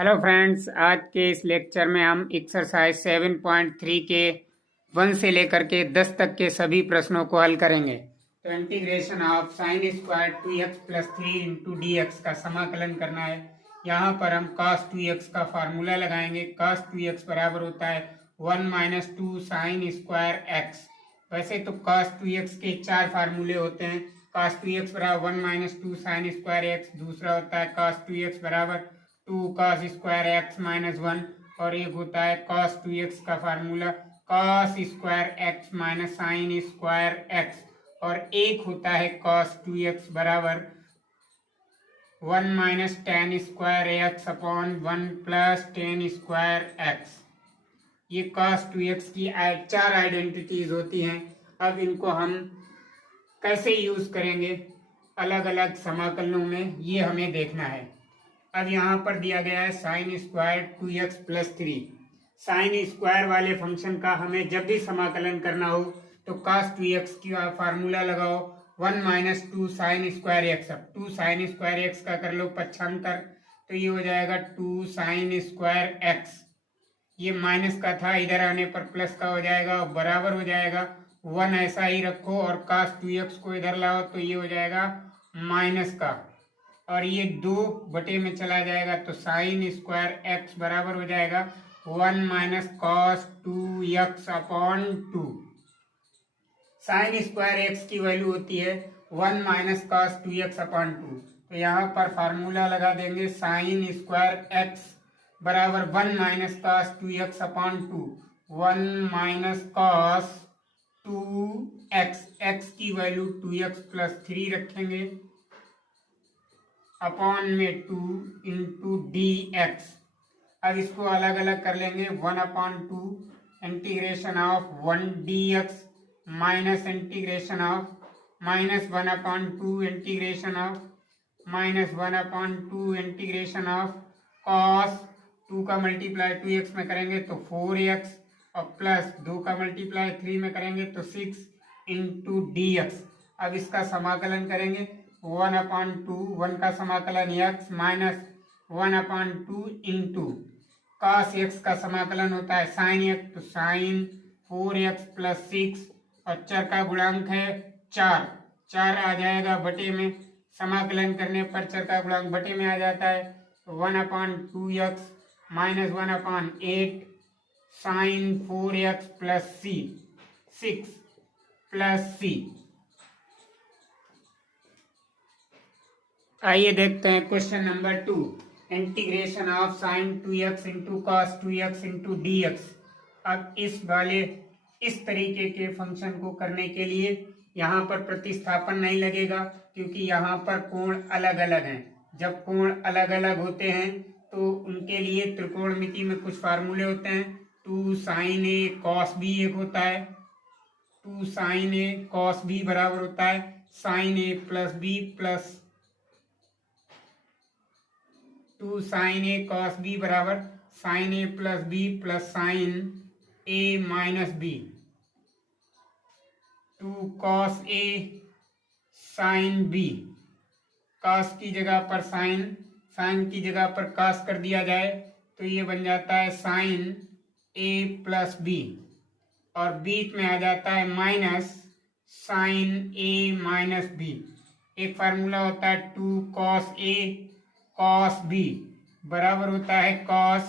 Hello friends, आज के इस लेक्चर में हम एक्सरसाइज 7.3 के 1 से लेकर के 10 तक के सभी प्रश्नों को हल करेंगे। तो integration of sine square 2x plus 3 into D x का समाकलन करना है। यहाँ पर हम cos 2x का फार्मूला लगाएंगे। cos 2x बराबर होता है 1 माइनस 2 साइन स्क्वायर एक्स। वैसे तो cos 2x के 4 फार्मूले होते हैं। cos 2x बराबर 1 माइनस 2 साइन स्क्वायर एक्स, दूसरा होता है cos 2x बराबर 2 cos स्क्वायर एक्स माइनस 1, और एक होता है cos 2x का formula cos square x minus sign square x, और एक होता है cos 2x बराबर 1 minus ten square x upon 1 plus ten square x. ये cos 2x की 4 आइडेंटिटीज होती हैं। अब इनको हम कैसे यूज करेंगे अलग अलग समाकलनों में, ये हमें देखना है। अब यहाँ पर दिया गया है sine square 2x plus 3। Sine square वाले फंक्शन का हमें जब भी समाकलन करना हो तो cos 2x की फार्मूला लगाओ 1 माइनस 2 साइन स्क्वायर एक्स। अब 2 साइन स्क्वायर एक्स का कर लो पक्षांतर, तो ये हो जाएगा 2 साइन स्क्वायर एक्स। ये माइनस का था, इधर आने पर प्लस का हो जाएगा, बराबर हो जाएगा 1 ऐसा ही रखो, और cos 2x को इधर लाओ तो ये हो जाएगा माइनस का, और ये 2 बटे में चला जाएगा, तो साइन स्क्वायर एक्स बराबर हो जाएगा 1 minus cos 2x upon 2। Sine square x की वैल्यू होती है 1 माइनस कॉस 2x अपॉन 2। तो यहाँ पर फार्मूला लगा देंगे साइन स्क्वायर एक्स बराबर 1 minus cos 2x upon 2। 1 minus cos 2x, x की वैल्यू 2x प्लस 3 रखेंगे, अपॉन में 2 इंटू डी एक्स। अब इसको अलग अलग कर लेंगे। 1 upon 2 integration of 1 d x minus integration of minus 1 upon 2 integration of minus 1 upon 2 integration of cos 2 का मल्टीप्लाई 2x में करेंगे तो 4x, और प्लस 2 का मल्टीप्लाई 3 में करेंगे तो 6 इंटू डी एक्स। अब इसका समाकलन करेंगे 1 अपॉन 2, 1 का समाकलन x minus 1 upon 2 into cos x का समाकलन होता है साइन x, तो साइन 4x प्लस 6, और चर का गुणांक है 4, 4 आ जाएगा बटे में, समाकलन करने पर चर का गुणांक बटे में आ जाता है, तो 1 upon 2x minus 1 upon 8 sine 4x plus 6 plus c। आइए देखते हैं question number 2। Integration of sine 2x into cos 2x into D x. अब इस तरीके के फंक्शन को करने के लिए यहाँ पर प्रतिस्थापन नहीं लगेगा, क्योंकि यहाँ पर कोण अलग अलग हैं। जब कोण अलग अलग होते हैं तो उनके लिए त्रिकोणमिति में कुछ फार्मूले होते हैं। 2 साइन ए कॉस बी एक होता है, 2 साइन ए कॉस बी बराबर होता है sign A plus B plus 2 sine a cos B बराबर sign A plus B plus sign a minus B. 2 cos a sine B, cos की जगह पर साइन, साइन की जगह पर कॉस कर दिया जाए तो ये बन जाता है साइन ए प्लस बी, और बीच में आ जाता है minus sign a minus B. एक फार्मूला होता है 2 कॉस ए कॉस बी बराबर होता है cos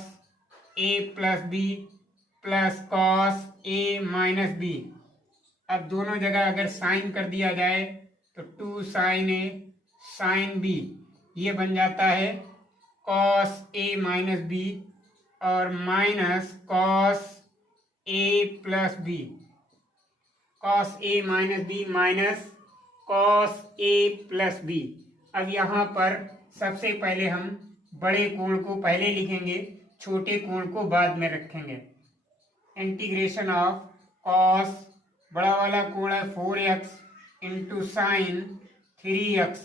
A plus B plus cos A minus b. अब दोनों जगह अगर साइन कर दिया जाए तो 2 साइन ए साइन बी, ये बन जाता है कॉस ए माइनस बी, और minus cos A plus B, cos A minus B minus cos A plus B. अब यहाँ पर सबसे पहले हम बड़े कोण को पहले लिखेंगे, छोटे कोण को बाद में रखेंगे। इंटीग्रेशन ऑफ कॉस, बड़ा वाला कोण है 4x into sign 3x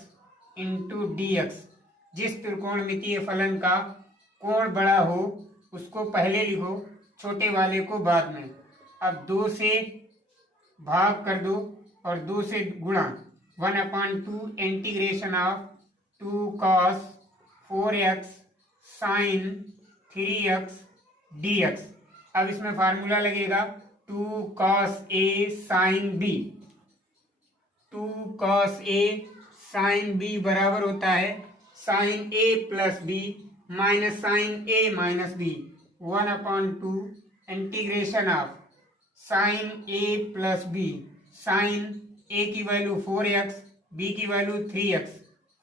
into D x. जिस त्रिकोणमितीय फलन का कोण बड़ा हो उसको पहले लिखो, छोटे वाले को बाद में। अब 2 से भाग कर दो और 2 से गुणा, 1 upon 2 integration of 2 cos 4x sine 3x dx। अब इसमें फार्मूला लगेगा 2 cos a sine b। 2 cos a sine b बराबर होता है sine a plus B minus sine a minus B 1/2 integration of sine a plus B. Sine a की value 4x, b की value 3x,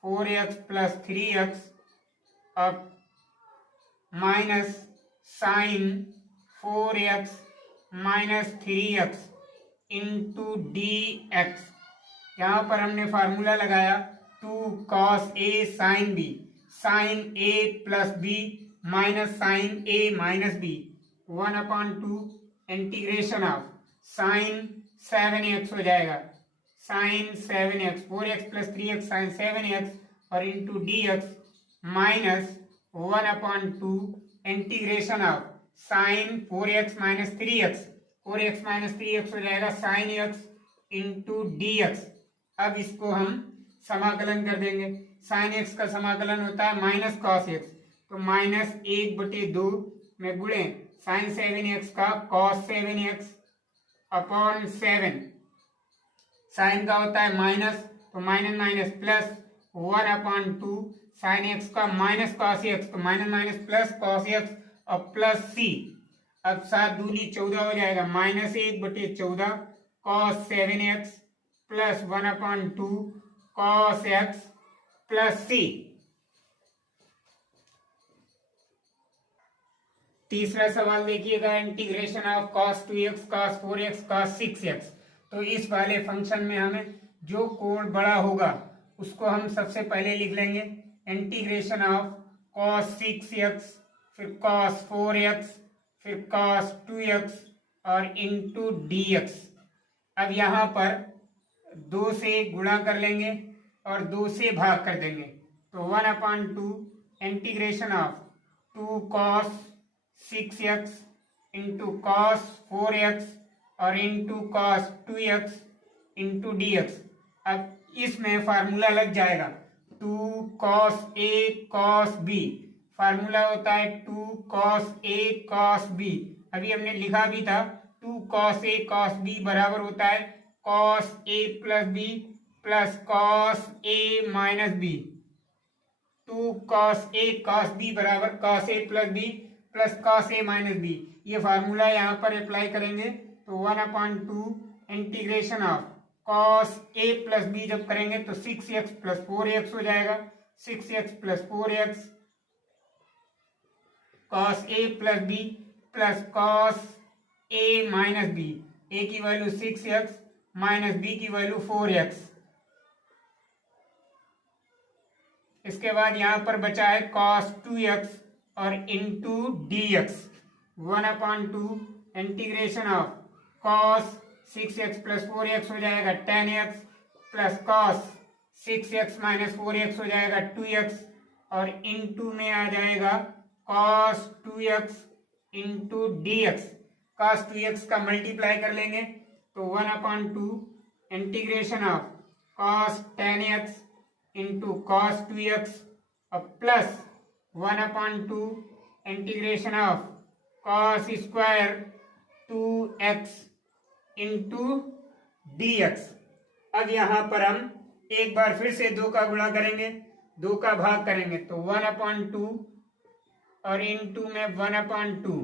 4x plus 3x अब minus sine 4x minus 3x into D X. यहाँ पर हमने formula लगाया 2 cos a sine b, sine a plus B minus sine a minus B 1/2 integration of sine 7x हो जाएगा sign 7x, 4x plus 3x sine 7x और into D x minus 1/2 integration of sine 4x minus 3x, 4x minus 3x हो जाएगा sine x into D x. अब इसको हम समाकलन कर देंगे। साइन x का समाकलन होता है माइनस कॉस x, तो माइनस 1/2 में गुणे साइन 7x का कॉस 7x अपॉन 7। साइन का होता है माइनस, तो minus minus plus 1/2 sine x का माइनस कॉस x, तो minus minus plus cos x और प्लस c। अब 7 दूनी 14 हो जाएगा minus 1/14 cos 7x plus 1/2 cos x plus c। तीसरा सवाल देखिएगा integration of cos 2x cos 4x cos 6x। तो इस वाले फंक्शन में हमें जो कोण बड़ा होगा उसको हम सबसे पहले लिख लेंगे इंटीग्रेशन ऑफ cos 6x फिर cos 4x फिर cos 2x और इंटू dx। अब यहाँ पर 2 से गुणा कर लेंगे और 2 से भाग कर देंगे, तो 1/2 integration of 2 cos 6x into cos 4x और into cos 2x into dx। अब इसमें फार्मूला लग जाएगा 2 cos a cos b। Formula होता है 2 cos a cos b। अभी हमने लिखा भी था 2 cos a cos b बराबर होता है cos a plus b plus cos a minus b। 2 cos a cos b बराबर cos a plus b plus cos a minus b। ये फार्मूला यहाँ पर अप्लाई करेंगे तो 1/2 integration of cos a plus b जब करेंगे तो 6x प्लस 4x हो जाएगा 6x plus 4x cos a plus b plus cos a minus b। a की वैल्यू 6x माइनस b की वैल्यू 4x। इसके बाद यहां पर बचा है cos 2x और into dx 1/2 integration of cos 6x plus 4x हो जाएगा 10x plus cos 6x minus 4x हो जाएगा 2x और इंटू में आ जाएगा cos 2x into dx। cos 2x का मल्टीप्लाई कर लेंगे तो 1/2 integration of cos 10x into cos 2x और plus 1/2 integration of cos square 2x into dx। अब यहां पर हम एक बार फिर से 2 का गुणा करेंगे, 2 का भाग करेंगे तो 1/2 और इंटू में 1/2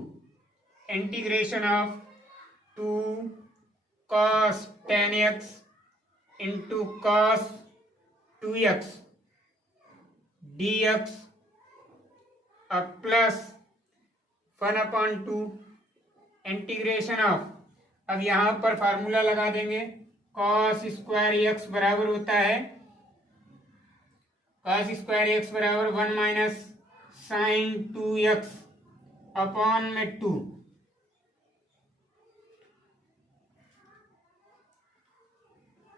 integration of 2 cos 10x into cos 2x dx और प्लस 1/2 इंटीग्रेशन ऑफ। अब यहां पर फार्मूला लगा देंगे cos स्क्वायर x बराबर होता है cos स्क्वायर x बराबर 1 माइनस साइन 2x अपॉन में 2।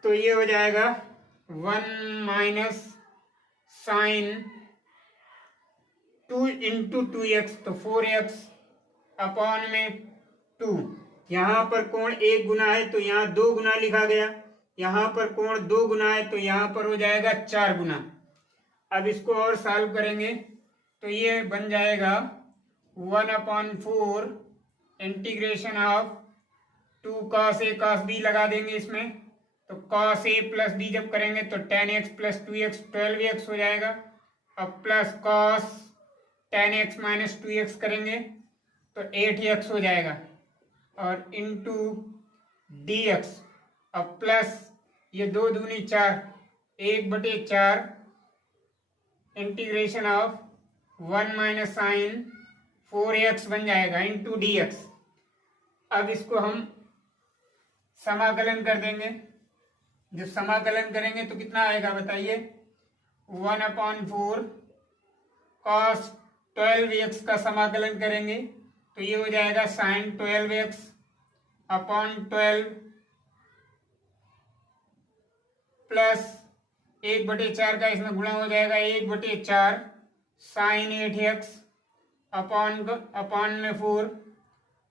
तो ये हो जाएगा 1 माइनस साइन 2 इंटू 2x तो 4x अपॉन में 2। यहां पर कोण 1 गुना है तो यहाँ 2 गुना लिखा गया, यहां पर कोण 2 गुना है तो यहाँ पर हो जाएगा 4 गुना। अब इसको और सॉल्व करेंगे तो ये बन जाएगा 1/4 integration of 2 cos a cos b लगा देंगे इसमें, तो cos a प्लस b जब करेंगे तो 10x प्लस 2x 12x हो जाएगा। अब plus cos 10x minus 2x करेंगे तो 8x हो जाएगा, और इंटू dx। अब प्लस ये 2 दूनी 4, 1/4 integration of 1 minus sine 4x बन जाएगा इंटू dx। अब इसको हम समाकलन कर देंगे। जब समाकलन करेंगे तो कितना आएगा बताइए, 1/4 cos 12x का समाकलन करेंगे तो ये हो जाएगा साइन 12x अपॉन 12 प्लस 1/4 का इसमें गुणा हो जाएगा 1/4 साइन 8x अपॉन में 4,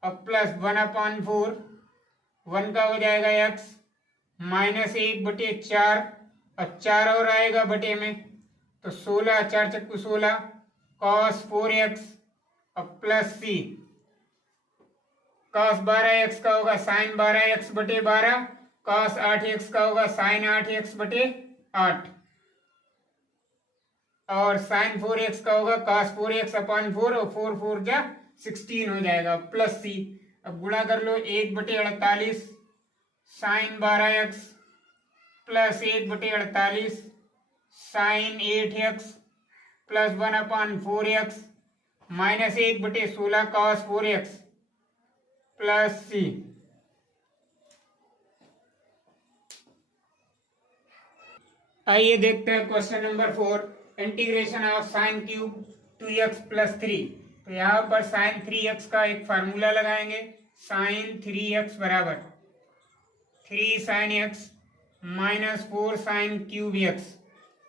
अब प्लस 1/4 1 का हो जाएगा x माइनस 1/4 और 4 और आएगा बटे में, तो 16 4 चक्कू 16 cos 4x और प्लस c cos 12x का होगा साइन 12x बटे 12, cos 8x का होगा साइन 8x बटे 8, और साइन 4x का होगा cos 4x अपॉन 4 और 4 4 जा 16 हो जाएगा प्लस c। अब गुणा कर लो 1/48 sine 12x plus 1/48 sine 8x plus 1/4x minus 1/16 cos 4x प्लस c। आइए देखते हैं question number 4, integration of sine cube 2x plus 3। तो यहाँ पर साइन 3x का एक फार्मूला लगाएंगे, साइन 3x बराबर 3 sine x minus 4 sine cube x,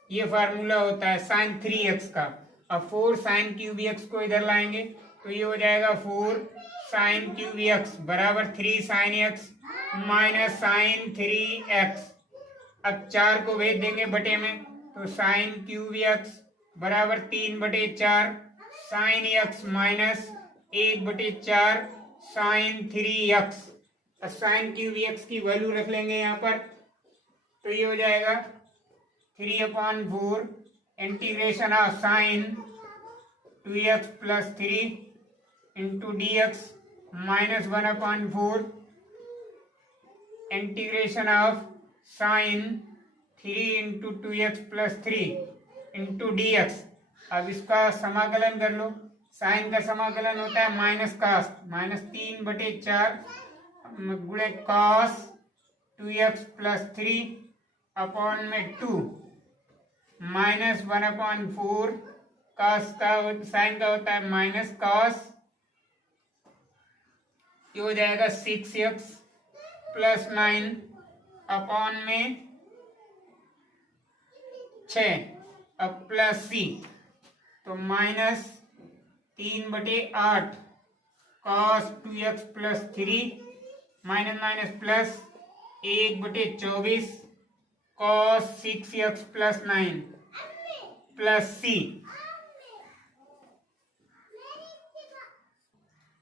ये फार्मूला होता है साइन 3x का। अब 4 साइन क्यूब x को इधर लाएंगे तो ये हो जाएगा 4 साइन क्यूब x बराबर 3 sine x minus sign 3x। अब 4 को भेज देंगे बटे में, तो साइन क्यूब x बराबर 3/4 sine x minus 1/4 sine 3x। Sine cube x की वैल्यू रख लेंगे यहाँ पर, तो ये हो जाएगा 3/4 integration of sine 2x plus 3 into dx minus 1/4 integration of sine 3 into 2x plus 3 into dx। अब इसका समाकलन कर लो, साइन का समाकलन होता है माइनस कास, माइनस 3/4 गुणे cos 2x प्लस 3 अपॉन में 2 माइनस 1/4 cos का साइन का होता है माइनस cos, ये हो जाएगा 6x प्लस 9 अपॉन में 6, अब प्लस c, तो minus 3/8 cos 2x plus 3 minus minus plus 1/24 cos 6x plus 9 plus c।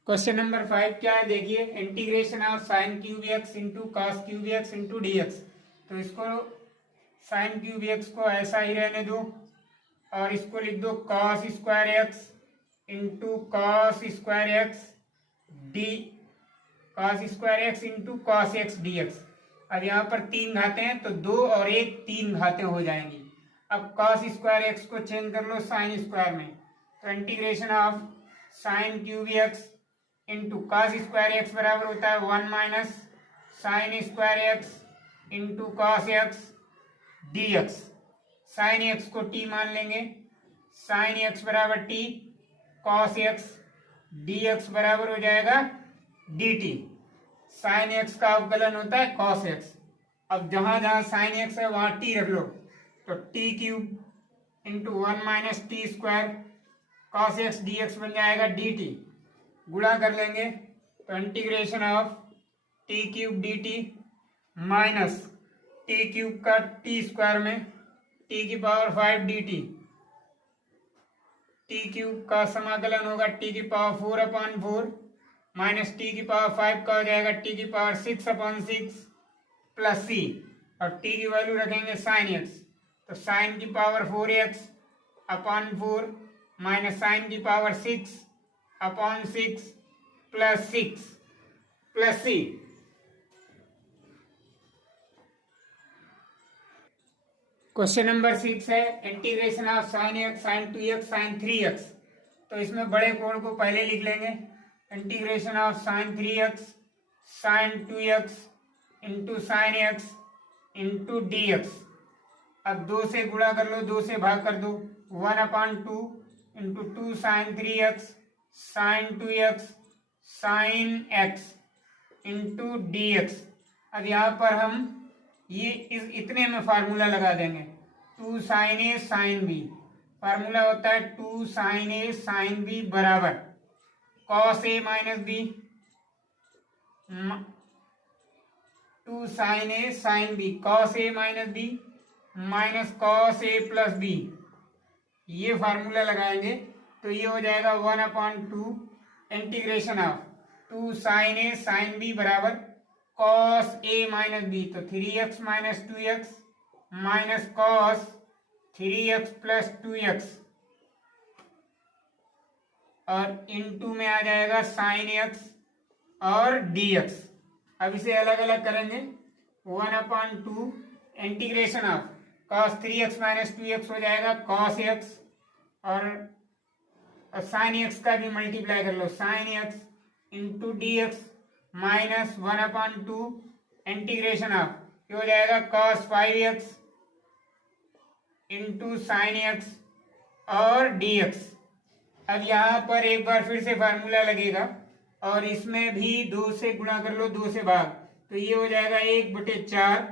Question number 5 क्या है देखिए, integration of sine cube x into cos cube x into D x. तो इसको sign cube x को ऐसा ही रहने दो और इसको लिख दो cos square x into cos square x D, cos square x into cos x d x. अब यहाँ पर 3 घातें हैं तो 2 और 1 3 घातें हो जाएंगी। अब कॉस स्क्वायर एक्स को चेंज कर लो साइन स्क्वायर में, तो integration of sine cube x into cos square x बराबर होता है 1 minus sign square x into cos x d x. Sine x को टी मान लेंगे, साइन एक्स बराबर T, cos x d x बराबर हो जाएगा डी टी। साइन एक्स का अवकलन होता है कॉस एक्स। अब जहां जहां साइन एक्स है वहां टी रख लो, तो T cube into 1 minus T square cos x d x बन जाएगा डी टी। गुणा कर लेंगे तो integration of T cube D t minus T cube का टी स्क्वायर में टी की power 5 D T T cube का समाकलन होगा टी की पावर 4/4 माइनस टी की पावर 5 का हो जाएगा टी की पावर 6/6 प्लस सी, और टी की वैल्यू रखेंगे साइन एक्स, तो साइन की पावर 4x/4 माइनस साइन की power 6/6 plus 6 plus C. Question number 6 है integration of sine X sine 2x sine 3x। तो इसमें बड़े कोण को पहले लिख लेंगे, integration of sine 3x sine 2x into sine x into D x. अब 2 से गुणा कर लो, 2 से भाग कर दो, 1/2 into 2 sine 3x sine 2x sine x into D x. अब यहाँ पर हम ये इतने में फार्मूला लगा देंगे, 2 sine A sine B, formula होता है 2 साइन ए साइन बी बराबर cos A minus B, 2 sine A sine B cos A minus B minus cos A plus B, ये फार्मूला लगाएंगे तो ये हो जाएगा 1/2 integration of 2 sine A sine B बराबर कॉस ए माइनस बी, तो 3x minus 2x minus cos 3x plus 2x, और into में आ जाएगा साइन x और dx। अब इसे अलग अलग करेंगे, 1/2 integration of cos 3x minus 2x हो जाएगा कॉस x, और साइन x का भी मल्टीप्लाई कर लो, sine x into dx minus 1/2 integration of ये हो जाएगा cos 5x into sine x और dx। अब यहाँ पर एक बार फिर से फार्मूला लगेगा, और इसमें भी 2 से गुणा कर लो, 2 से भाग, तो ये हो जाएगा 1/4,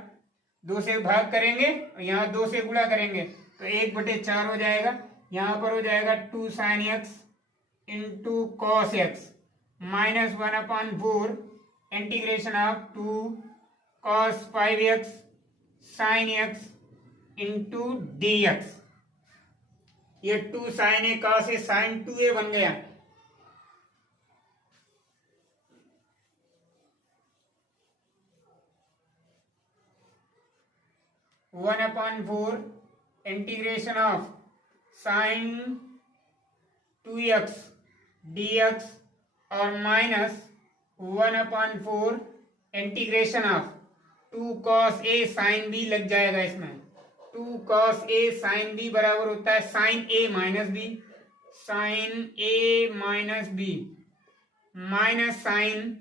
2 से भाग करेंगे और यहाँ 2 से गुणा करेंगे तो 1/4 हो जाएगा। यहाँ पर हो जाएगा 2 sine x into cos x minus 1/4 integration of 2 cos 5x sine x into D X. ये 2 sine A cos A sine 2a बन गया। One upon 4 integration of sine 2x dx और minus 1/4 integration of 2 cos a sine b लग जाएगा इसमें। 2 cos a sine b बराबर होता है sine a minus B, sine a minus B minus sine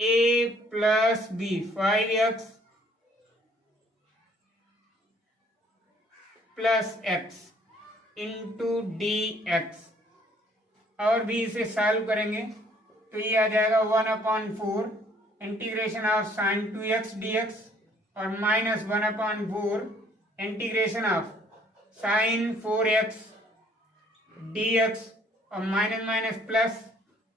a plus B 5x plus x into D x. और भी इसे सॉल्व करेंगे तो ये आ जाएगा 1/4 integration of sine 2x dx और minus 1/4 integration of sine 4x dx और minus minus plus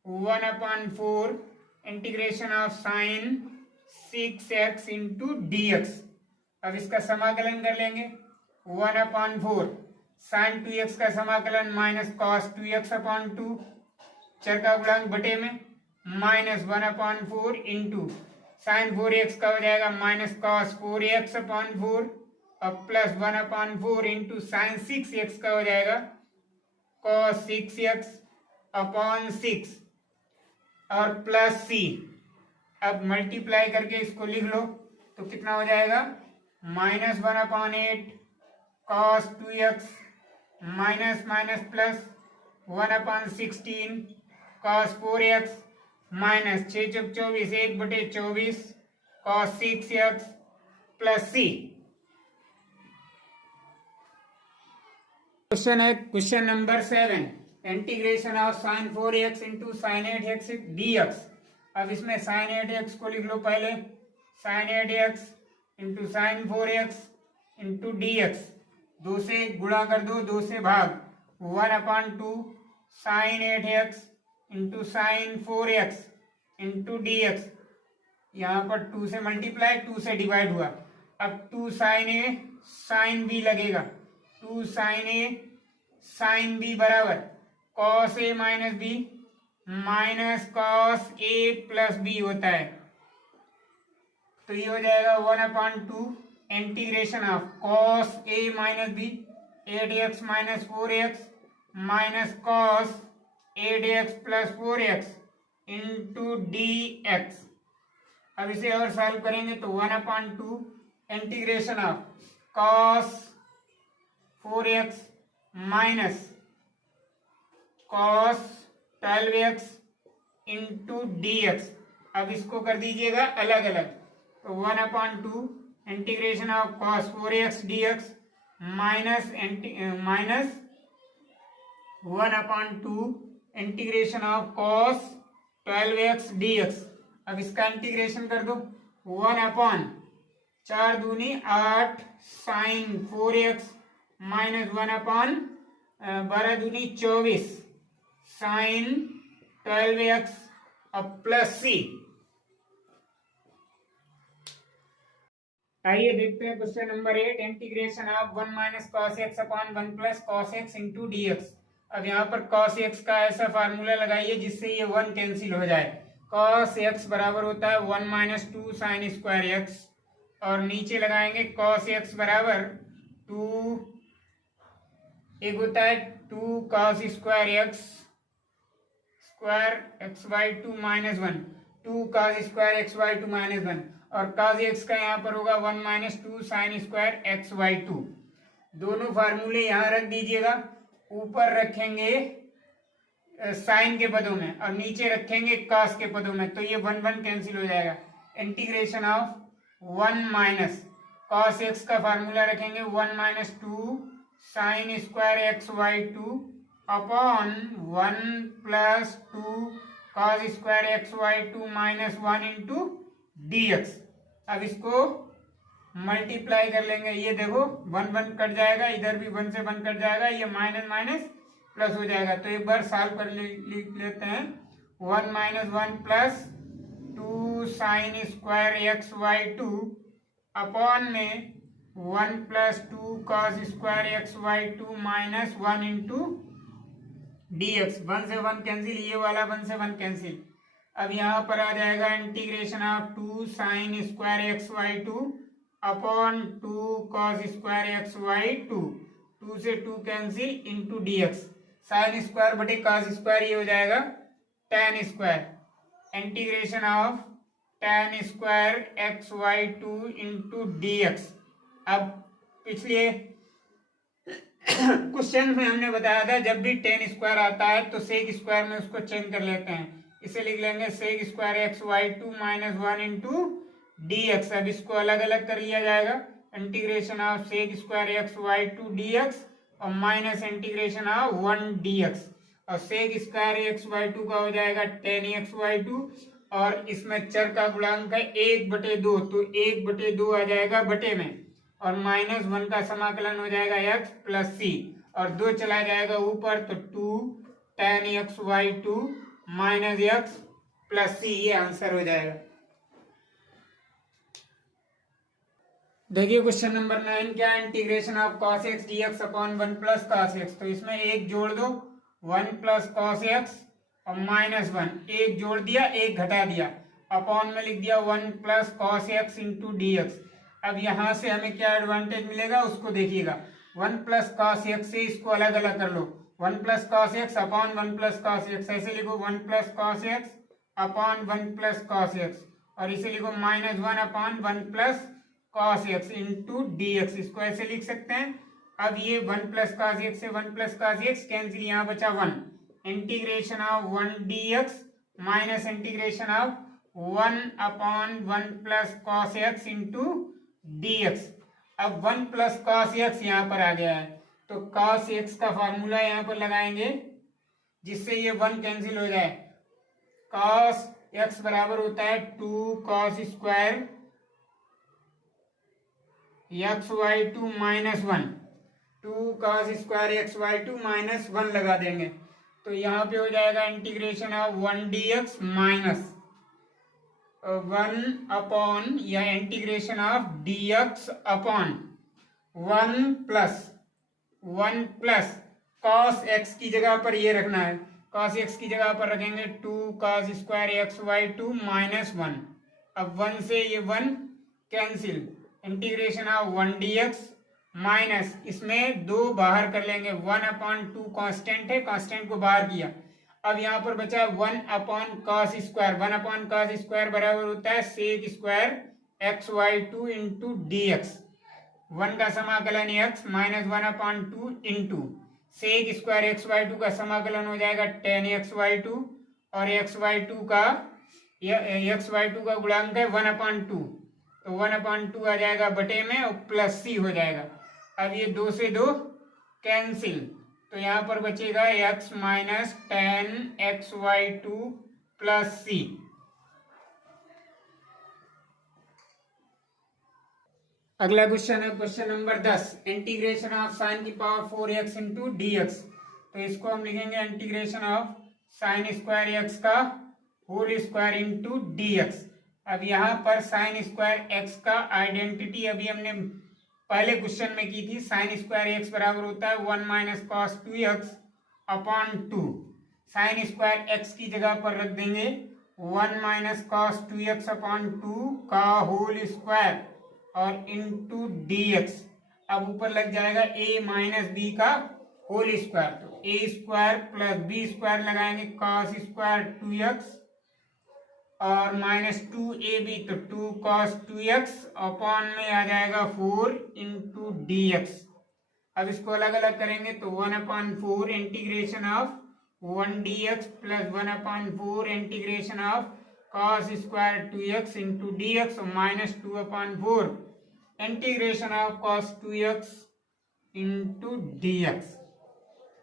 1/4 integration of sign 6x into dx। अब इसका समाकलन कर लेंगे, 1/4 साइन 2x का समाकलन माइनस कॉस 2x/2 चर का गुणांक बटे में माइनस 1/4 इंटू साइन 4x का हो जाएगा माइनस कॉस 4x/4 और प्लस 1/4 इंटू साइन 6x का हो जाएगा कॉस 6x/6 और प्लस c। अब मल्टीप्लाई करके इसको लिख लो तो कितना हो जाएगा, minus 1/8 cos 2x minus minus plus 1/16 cos 4x minus 6 × 24 1/24 cos 6x plus c। Question है question number 7 integration of sine 4x into sine 8x dx। अब इसमें साइन 8x को लिख लो पहले, sine 8x into sine 4x into dx। 2 से गुणा कर दो, 2 से भाग, 1/2 sine 8x into sine 4x into dx। यहाँ पर 2 से मल्टीप्लाई, 2 से डिवाइड हुआ। अब 2 साइन ए साइन बी लगेगा, 2 साइन ए साइन बी बराबर cos A minus B minus cos A plus B होता है, तो ये हो जाएगा 1/2 integration of cos A minus B 8x minus 4x minus cos 8x plus 4x into D x. अब इसे और सॉल्व करेंगे तो 1/2 integration of cos 4x minus cos 12x into D x. अब इसको कर दीजिएगा अलग अलग, तो 1/2 integration of cos 4x dx minus 1/2 integration of cos 12x dx। अब इसका इंटीग्रेशन कर दो, 1/4 दूनी 8 साइन 4x माइनस 1/12 दूनी 24 साइन 12x अब प्लस सी। आइए देखते हैं question number 8, integration of 1 minus cos x upon 1 plus cos x into D x. अब यहाँ पर कॉस एक्स का ऐसा फार्मूला लगाइए जिससे ये 1 कैंसिल हो जाए। कॉस एक्स बराबर होता है 1 माइनस 2 साइन स्क्वायर एक्स, और नीचे लगाएंगे कॉस एक्स बराबर 2, एक होता है 2 cos square x square x by 2 minus 1, 2 cos square x by 2 minus 1, और कॉस एक्स का यहाँ पर होगा 1 minus 2 sine square x by 2। दोनों फार्मूले यहाँ रख दीजिएगा, ऊपर रखेंगे साइन के पदों में और नीचे रखेंगे कॉस के पदों में, तो ये 1 1 कैंसिल हो जाएगा। Integration of 1 minus cos x का फार्मूला रखेंगे 1 minus 2 sine square x by 2 upon 1 plus 2 cos square x by 2 minus 1 into D x. अब इसको मल्टीप्लाई कर लेंगे, ये देखो 1 1 कट जाएगा, इधर भी 1 से 1 कट जाएगा, ये माइनस माइनस प्लस हो जाएगा। तो एक बार सॉल्व कर लिख लेते हैं, 1 minus 1 plus 2 sine square x by 2 upon में 1 plus 2 cos square x by 2 minus 1 into D X. 1 से 1 कैंसिल, ये वाला 1 से 1 कैंसिल। अब यहाँ पर आ जाएगा integration of 2 sine square x by 2 upon 2 cos square x by 2, 2 से 2 cancel into D x. Sine square बटे कॉस स्क्वायर ये हो जाएगा tan square. Integration of tan square x by 2 into D x. अब पिछले क्वेश्चन में हमने बताया था जब भी tan स्क्वायर आता है तो सेक स्क्वायर में उसको चेंज कर लेते हैं, इसे लिख लेंगे sec square x by 2 minus 1 into D x. अब इसको अलग अलग कर लिया जाएगा, integration of sec square x by 2 d x और minus integration of 1 d x, और सेक स्क्वायर एक्स बाई 2 का हो जाएगा tan एक्स बाई 2, और इसमें चर का गुणांक है 1/2, तो 1/2 आ जाएगा बटे में, और माइनस 1 का समाकलन हो जाएगा x प्लस सी, और 2 चला जाएगा ऊपर तो 2 tan x by 2 minus x plus c, ये आंसर हो जाएगा। देखिए क्वेश्चन नंबर 9 क्या है, integration of cos x d x upon 1 plus cos X. तो इसमें एक जोड़ दो 1 प्लस कॉस एक्स और माइनस 1, एक जोड़ दिया एक घटा दिया, अपॉन में लिख दिया 1 plus cos x into D x. अब यहाँ से हमें क्या एडवांटेज मिलेगा उसको देखिएगा, 1 प्लस कॉस एक्स से इसको अलग अलग कर लो, 1 plus cos x upon 1 plus cos x, ऐसे लिखो 1 plus cos x upon 1 plus cos x, और इसे लिखो minus 1 upon 1 plus cos x into D x, इसको ऐसे लिख सकते हैं। अब ये 1 प्लस कॉस एक्स से 1 प्लस कॉस एक्स कैंसिल, यहाँ बचा 1, integration of 1 d x minus integration of 1 upon 1 plus cos x into D x. अब 1 प्लस कॉस एक्स यहाँ पर आ गया है, तो कॉस एक्स का फार्मूला यहाँ पर लगाएंगे जिससे ये 1 कैंसिल हो जाए। कॉस एक्स बराबर होता है 2 cos square x by 2 minus 1, 2 cos square x by 2 minus 1 लगा देंगे, तो यहाँ पे हो जाएगा integration of 1 d x minus 1 upon या integration of d x upon 1 plus cos x की जगह पर ये रखना है, cos x की जगह पर रखेंगे 2 cos square X Y two minus 1। अब 1 से ये 1 cancel, integration of 1 dx minus इसमें 2 बाहर कर लेंगे, 1/2 कांस्टेंट है, कांस्टेंट को बाहर किया। अब यहाँ पर बचा 1/cos स्क्वायर, 1/cos स्क्वायर बराबर होता है sec square X Y two into D X. 1 का समाकलन x minus 1/2 into sec square X Y two का समाकलन हो जाएगा tan एक्स वाई टू, और एक्स वाई टू का गुणांक है 1/2, तो 1/2 आ जाएगा बटे में और प्लस c हो जाएगा। अब ये 2 से 2 कैंसिल, तो यहाँ पर बचेगा x minus tan x Y two plus c। अगला क्वेश्चन है question number 10, integration of sine की power 4x into D x. तो इसको हम लिखेंगे integration of sine square x का whole square into D x. अब यहाँ पर साइन स्क्वायर एक्स का आइडेंटिटी अभी हमने पहले क्वेश्चन में की थी, साइन स्क्वायर एक्स बराबर होता है 1 minus cos 2x upon 2। Sine square x की जगह पर रख देंगे 1 माइनस कॉस 2x अपॉन 2 का होल स्क्वायर और इंटू डी एक्स। अब ऊपर लग जाएगा a माइनस बी का होल स्क्वायर, तो a square plus B square लगाएंगे कॉस स्क्वायर 2x और माइनस 2ab, तो 2 cos 2x अपॉन में आ जाएगा 4 इंटू डी एक्स। अब इसको अलग अलग करेंगे तो 1/4 integration of 1 dx plus 1/4 integration of cos square 2x into D x और minus 2/4 integration of cos 2x into D x.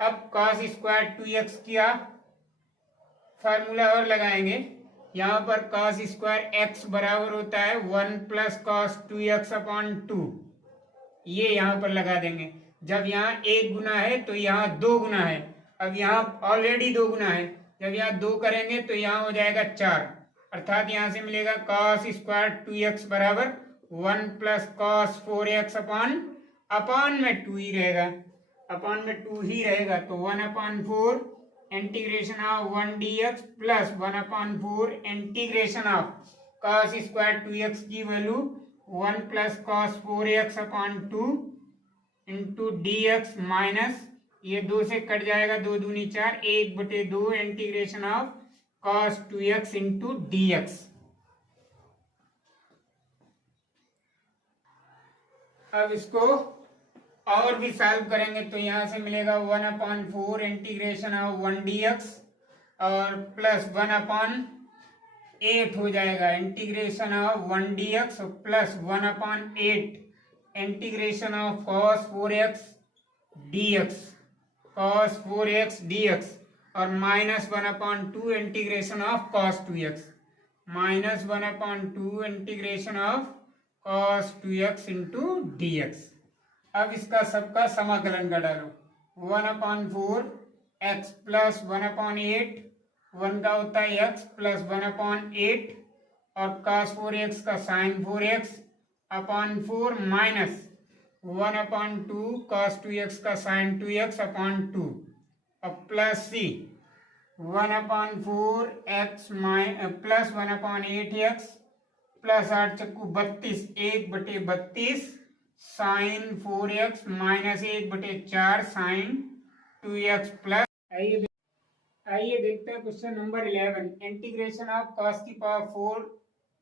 अब cos स्क्वायर 2x किया फार्मूला और लगाएंगे, यहाँ पर cos स्क्वायर x बराबर होता है 1 प्लस कॉस 2x अपॉन 2, ये यहाँ पर लगा देंगे। जब यहाँ 1 गुना है तो यहाँ 2 गुना है, अब यहाँ ऑलरेडी 2 गुना है, जब यहाँ 2 करेंगे तो यहाँ हो जाएगा 4, अर्थात यहाँ से मिलेगा cos स्क्वायर 2x बराबर 1 प्लस कॉस 4x अपॉन में 2 ही रहेगा, अपॉन में 2 ही रहेगा, तो 1/4 integration of 1 dx plus 1/4 integration of cos square 2x की value 1 plus cos 4x upon 2 into D x minus ये 2 से कट जाएगा, 2 दूनी 4, 1/2 integration of cos 2x into D x. अब इसको और भी सॉल्व करेंगे तो यहाँ से मिलेगा 1/4 इंटीग्रेशन ऑफ 1 dx और प्लस 1/8 हो जाएगा integration of 1 dx plus 1/8 integration of cos 4x dx, cos 4x dx और minus 1/2 integration of cos 2x, minus 1/2 integration of cos 2x into D x. अब इसका सबका समाकलन कर डालो, 1/4 x प्लस 1/8, 1 का होता है x प्लस 1/8 और cos 4x का sign 4x upon 4 minus 1/2 cos 2x का साइन 2x अपॉन 2 और plus c 1/4 x plus 1/8x plus 8 चक्कू 32, 1/32 sign 4x minus 1/4 sign 2x plus. आइए देखते हैं question number 11, integration of cos की power 4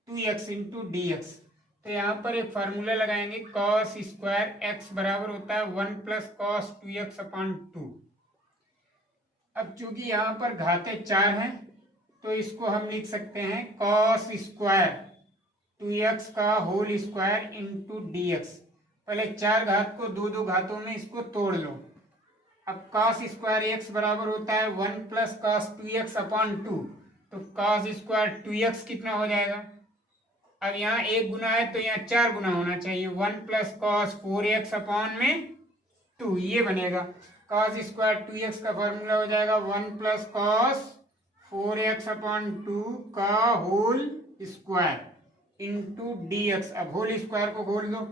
2x into D x. तो यहाँ पर एक फार्मूला लगाएंगे, cos स्क्वायर x बराबर होता है 1 प्लस कॉस 2x अपॉन 2। अब चूंकि यहाँ पर घाते 4 हैं तो इसको हम लिख सकते हैं cos स्क्वायर 2x का whole square into D X. पहले 4 घात को 2 घातों में इसको तोड़ लो। अब cos स्क्वायर x बराबर होता है 1 प्लस कॉस 2x अपॉन 2, तो cos स्क्वायर 2x कितना हो जाएगा। अब यहाँ 1 गुना है तो यहाँ 4 गुना होना चाहिए, 1 प्लस कॉस 4x अपॉन में 2 ये बनेगा। cos स्क्वायर 2x का फॉर्मूला हो जाएगा 1 प्लस कॉस 4x अपॉन 2 का whole square into D x. अब होल स्क्वायर को खोल दो,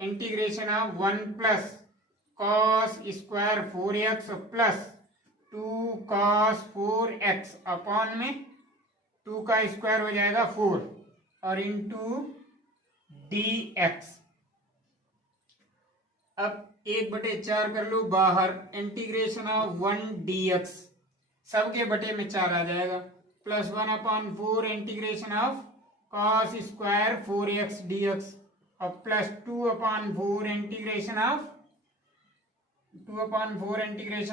integration of 1 plus cos square 4x plus 2 cos 4x upon में 2 का स्क्वायर हो जाएगा 4 और इंटू dx। अब 1/4 कर लो बाहर, इंटीग्रेशन ऑफ 1 dx सबके बटे में 4 आ जाएगा, plus 1/4 integration of cos square 4x dx और plus 2/4 integration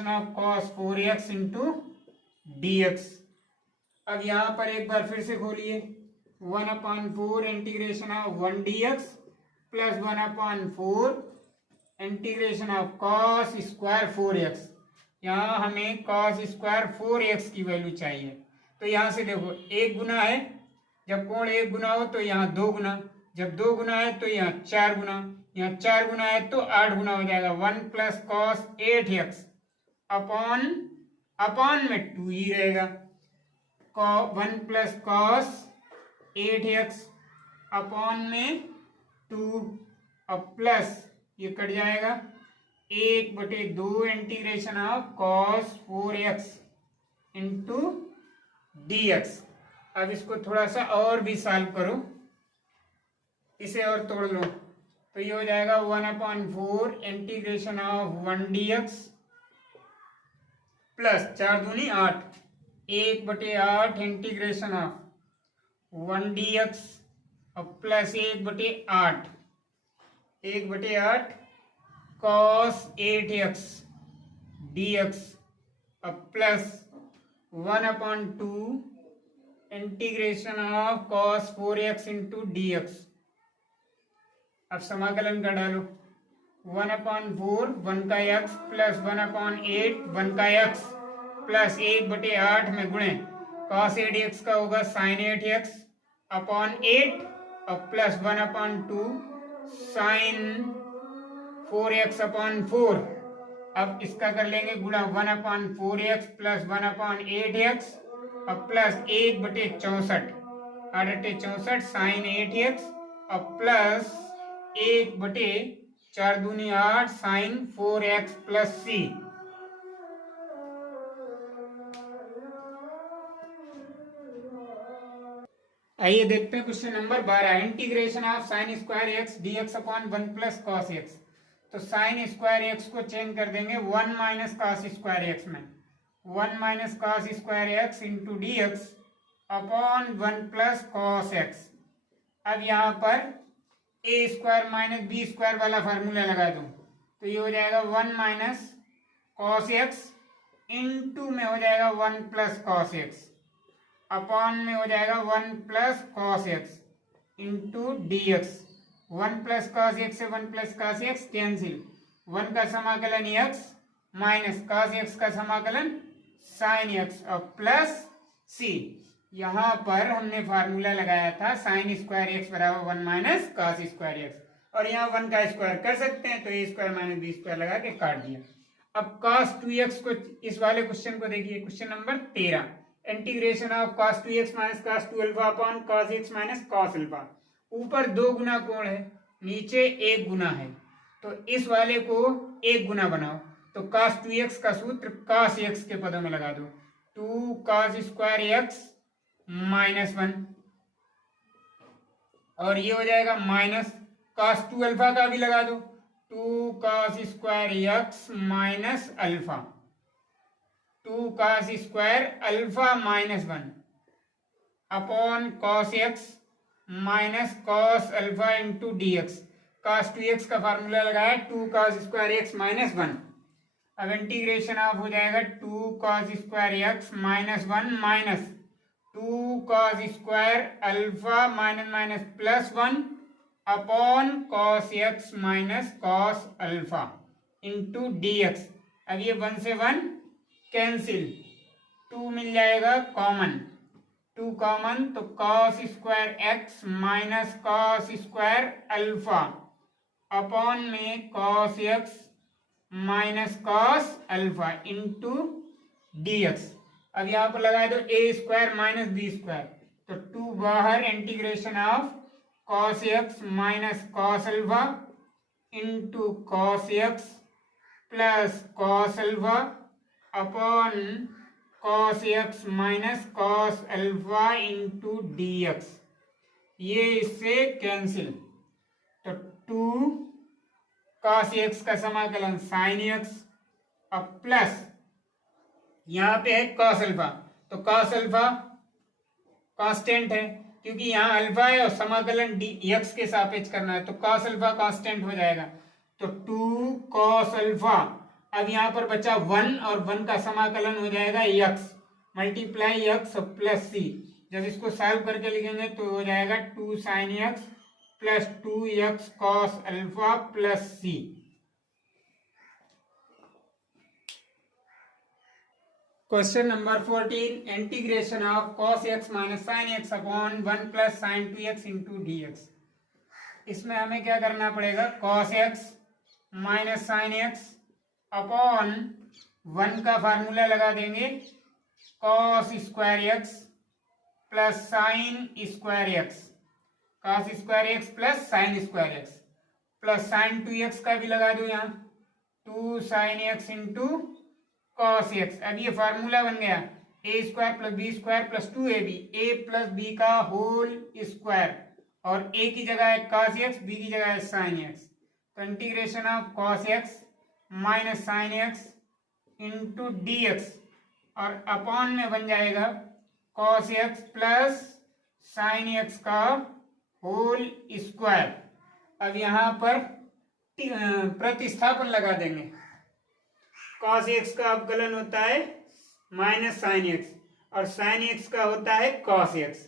of cos 4x into dx। अब यहां पर एक बार फिर से खोलिए, 1/4 integration of 1 dx plus 1/4 integration of cos square 4x। यहाँ हमें कॉस स्क्वायर 4x की वैल्यू चाहिए, तो यहाँ से देखो 1 गुना है, जब कोण 1 गुना हो तो यहाँ 2 गुना, जब 2 गुना है तो यहाँ 4 गुना, यहाँ 4 गुना है तो 8 गुना हो जाएगा। 1 प्लस कॉस 8x अपॉन में 2 ही रहेगा, 1 प्लस कॉस 8x अपॉन में 2 और प्लस ये कट जाएगा 1/2 integration of cos 4x into dx। अब इसको थोड़ा सा और भी सॉल्व करो, इसे और तोड़ लो तो ये हो जाएगा 1/4 इंटीग्रेशन ऑफ 1 dx प्लस 4 दूनी 8, 1/8 इंटीग्रेशन ऑफ 1 dx और प्लस 1/8 कॉस 8x dx अब plus 1/2 integration of cos 4x into dx। अब समाकलन कर डालो, 1/4 1 का x प्लस 1/8 1 का x प्लस 1/8 में गुणे कॉस 8x का होगा साइन 8x अपॉन 8 और प्लस 1/2 साइन 4x अपॉन 4। अब इसका कर लेंगे गुणा 1/4x प्लस 1/8x और प्लस 1/64 8/64 साइन 8x और प्लस 1/4 दूनी 8 साइन 4x प्लस c। आइए देखते हैं question number 12, integration of sine square x dx upon 1 plus cos X. तो साइन स्क्वायर एक्स को चेंज कर देंगे 1 माइनस कॉस स्क्वायर एक्स में, 1 minus cos square x into dx upon 1 plus cos x. अब यहाँ पर a square minus B square वाला formula लगा दूं तो ये हो जाएगा 1 माइनस कॉस एक्स इंटू में हो जाएगा 1 प्लस कॉस एक्स अपॉन में हो जाएगा 1 plus cos x into dx। 1 plus cos x से 1 प्लस कॉस एक्स कैंसिल, 1 का समाकलन x माइनस कॉस एक्स का समाकलन साइन एक्स और प्लस c। यहाँ पर हमने फार्मूला लगाया था साइन स्क्वायर एक्स बराबर 1 माइनस कॉस स्क्वायर एक्स और यहाँ 1 का स्क्वायर कर सकते हैं तो a square minus B square लगा के काट दिया। अब cos 2x को, इस वाले क्वेश्चन को देखिए, question number 13, integration of cos 2x minus cos 2 alpha upon cos x minus cos alpha. ऊपर 2 गुना कोण है, नीचे 1 गुना है, तो इस वाले को 1 गुना बनाओ तो cos 2x का सूत्र cos x के पदों में लगा दो, 2 cos स्क्वायर x माइनस 1 और ये हो जाएगा माइनस cos 2 अल्फा का भी लगा दो, 2 cos square x minus alpha, 2 cos square alpha minus 1 upon cos x minus cos alpha into dx। cos 2x का फार्मूला लगाया 2 cos स्क्वायर x माइनस 1। अब इंटीग्रेशन ऑफ हो जाएगा 2 cos square x minus 1 minus 2 cos square alpha minus minus plus 1 upon cos x minus cos alpha into dx। अब ये 1 से 1 cancel, 2 मिल जाएगा कॉमन, 2 कॉमन तो cos square x minus cos square alpha upon में cos x minus cos alpha into dx। अब यहाँ पर लगा दो a square minus B square तो 2 बाहर, integration of cos x minus cos alpha into cos x plus cos alpha upon cos x minus cos alpha into D X, ये इससे cancel. तो 2 कॉस एक्स का समाकलन साइन एक्स, अब plus यहाँ पे है कॉस अल्फा, तो कॉस अल्फा कांस्टेंट है क्योंकि यहाँ अल्फा है और समाकलन डी एक्स के सापेक्ष करना है, तो कॉस अल्फा कांस्टेंट हो जाएगा। तो 2 कॉस अल्फा, अब यहाँ पर बचा 1 और 1 का समाकलन हो जाएगा X multiply X plus C. जब इसको सॉल्व करके लिखेंगे तो हो जाएगा 2 sine x plus 2 X cos alpha plus C. Question number 14, integration of cos x minus sine X upon 1 plus sine 2x into D X. इसमें हमें क्या करना पड़ेगा, cos x minus sine X upon 1 का फार्मूला लगा देंगे cos square x plus sine square X, cos square x plus sine square x plus sine 2x का भी लगा दो यहाँ 2 sine x into cos x. अब ये फार्मूला बन गया a square plus B square plus 2ab, a plus b का होल स्क्वायर, और ए की जगह है कॉस एक्स, बी की जगह है साइन एक्स। तो integration of cos x minus sine x into D x, और अपॉन में बन जाएगा cos x plus sine x का होल स्क्वायर। अब यहाँ पर प्रतिस्थापन लगा देंगे, cos x का अवकलन होता है माइनस साइन एक्स और साइन एक्स का होता है cos x।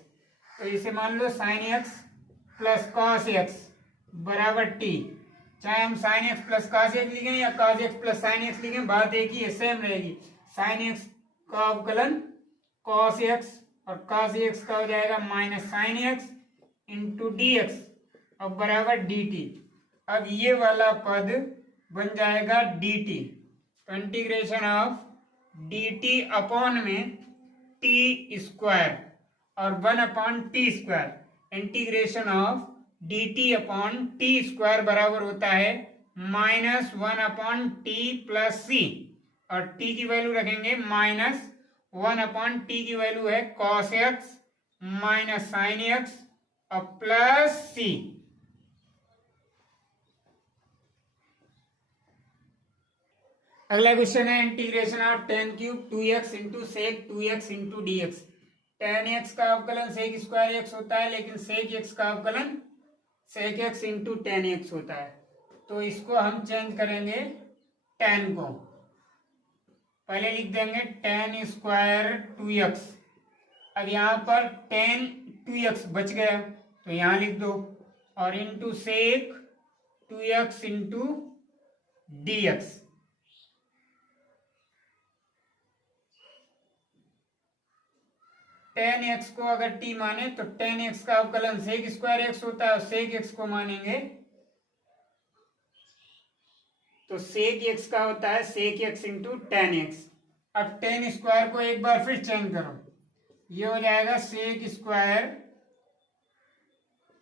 तो इसे मान लो sine x plus cos x बराबर t, चाहे हम sine x plus cos x लिखें या cos x plus sine x लिखें, बात एक ही है, सेम रहेगी। साइन एक्स का अवकलन cos x और cos x का हो जाएगा minus sine x into D x और बराबर डी टी। अब ये वाला पद बन जाएगा डी टी, तो integration of D T upon में टी स्क्वायर और 1 अपॉन T square, integration of D T upon T square बराबर होता है माइनस 1 अपॉन टी प्लस सी, और टी की वैल्यू रखेंगे माइनस 1 अपॉन टी की वैल्यू है cos x minus sine x और प्लस सी। अगला क्वेश्चन है integration of tan cube 2x into sec 2x into D X. Tan x का अवकलन सेक स्क्वायर एक्स होता है, लेकिन सेक एक्स का अवकलन sec x into tan X होता है। तो इसको हम चेंज करेंगे टेन को, पहले लिख देंगे टेन स्क्वायर 2x। अब यहाँ पर टेन 2x बच गया तो यहाँ लिख दो, और into sec 2x into D X. Tan X को अगर टी माने तो टेन एक्स का अवकलन सेक स्क्वायर एक्स होता है, और सेक एक्स को मानेंगे तो सेक एक्स का होता है sec x into tan x. अब टेन स्क्वायर को एक बार फिर चेंज करो, ये हो जाएगा sec square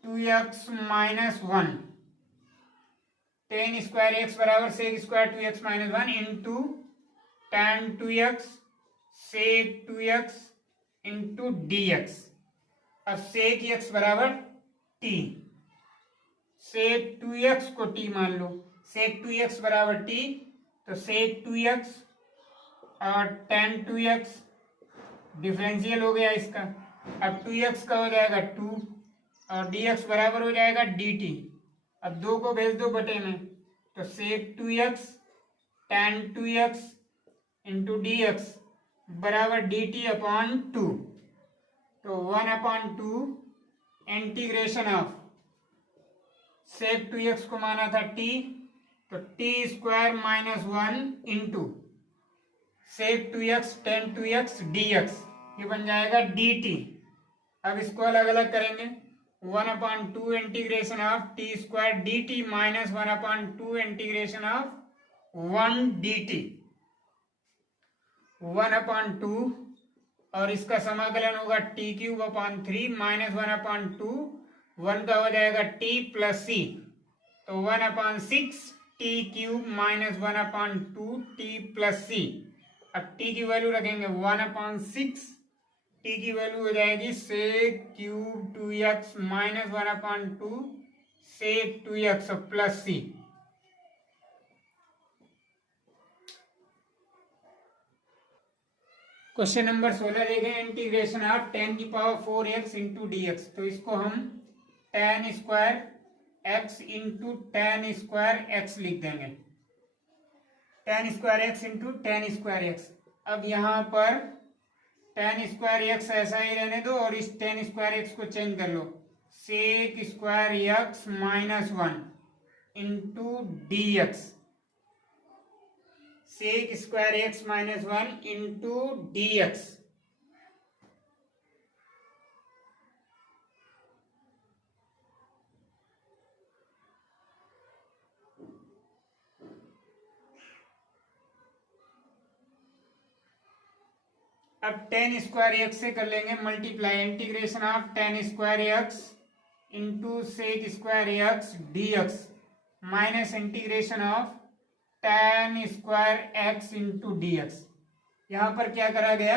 2x minus 1, tan square x बराबर sec square 2x minus 1 into tan 2x sec 2x into D x. अब सेक एक्स बराबर टी, सेक 2x को टी मान लो, सेक 2x बराबर टी, तो सेक 2x और टेन 2x डिफरेंशियल हो गया इसका। अब 2x का हो जाएगा 2 और dx बराबर हो जाएगा dt। अब 2 को भेज दो बटे में, तो सेक 2x tan 2x into D x बराबर dt अपॉन 2। तो 1 upon 2 integration of sec 2x को माना था t, तो T square minus 1 into sec 2x tan 2x dx, ये बन जाएगा dt। अब इसको अलग अलग करेंगे, 1 upon 2 integration of t square dt minus 1 upon 2 integration of 1 dt, 1 upon 2 और इसका समाकलन होगा T cube upon 3 minus 1 upon 2, 1 का हो जाएगा टी प्लस सी, तो 1 upon 6 t cube minus 1/2 t plus c. अब टी की वैल्यू रखेंगे 1/6, टी की वैल्यू हो जाएगी सेक क्यूब 2x माइनस 1/2 सेक 2x plus C. Question number 16 देखें, इंटीग्रेशन ऑफ 10 की power 4x into D x. तो इसको हम tan square x into tan square x लिख देंगे, tan square x into tan square x। अब यहाँ पर tan स्क्वायर x ऐसा ही रहने दो और इस tan स्क्वायर x को चेंज कर लो, sec square x minus 1 into D x, sec square x minus 1 into D x. अब tan स्क्वायर एक्स से कर लेंगे multiply, integration of tan square x into sec square x d x minus integration of tan square x into D x. यहां पर क्या करा गया,